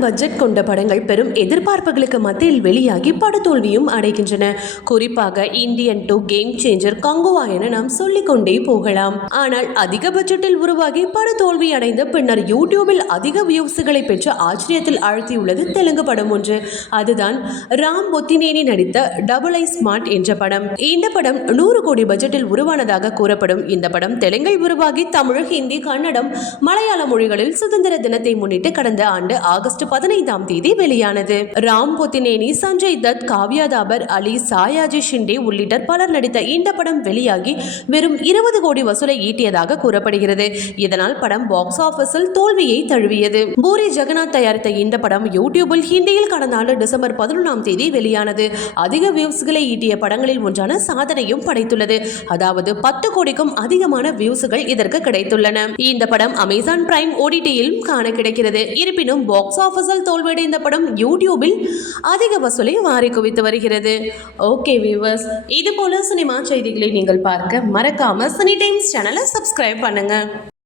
Budget கொண்ட படங்கள் பெரும் எதிர்பார்ப்புகளுக்கு மத்தியில் வெளியாகி படுதோல்வியும் அடைகின்றன. குறிப்பாக Indian two game changer Kanguva என நாம் சொல்லிக்கொண்டே போகலாம். ஆனால் அதிக பட்ஜெட்டில் உருவாகி படுதோல்வி அடைந்த பின்னர் யூடியூபில் அதிக வியூஸ்களை பெற்று ஆச்சரியத்தில் ஆழ்த்தியுள்ளது தெலுங்கு படம் ஒன்று. அதுதான் ராம் பொத்தினேனி நடித்த டபுள் ஐ ஸ்மார்ட் என்ற படம். இந்த படம் நூறு கோடி பட்ஜெட்டில் உருவானதாக கூறப்படும். இந்த படம் தெலுங்கில் உருவாகி தமிழ் ஹிந்தி கன்னடம் மலையாள மொழிகளில் சுதந்திர தினத்தை முன்னிட்டு கடந்த ஆண்டு ஆகஸ்ட் பதினைந்தாம் தேதி வெளியானது. ராம் பொத்தினேனி சஞ்சய் தத் காவ்யா தாபர் அலி சாயாஜி ஷிண்டே உள்ளிட்ட பலர் நடித்த இந்த படம் வெளியாகி வெறும் இருபது கோடி வசூலை ஈட்டியதாக கூறப்படுகிறது. இதனால் படம் பாக்ஸ் ஆபீஸில் தோல்வியை தழுவியது. பூரி ஜெகநாத் தயாரித்த இந்த படம் யூடியூபில் ஹிந்தியில் கடந்த ஆண்டு டிசம்பர் பதினொன்றாம் தேதி வெளியானது. அதிக வியூஸ்களை ஈட்டிய படங்களில் ஒன்றான சாதனையும் படைத்துள்ளது. அதாவது பத்து கோடிக்கும் அதிகமான வியூஸ்கள் இதற்கு கிடைத்துள்ளன. இந்த படம் அமேசான் பிரைம் ஓடிடியிலும் காண கிடைக்கிறது. இருப்பினும் பாக்ஸ் ஆபீஸில் தோல்வியடைந்த படம் யூடியூபில் அதிக வசூலை வாரி குவித்து வருகிறது. ஓகே வியூவர்ஸ் இது போல சினிமா செய்திகளை நீங்கள் பார்க்க மறக்காம சினி டைம்ஸ் சேனலை சப்ஸ்கிரைப் பண்ணுங்க.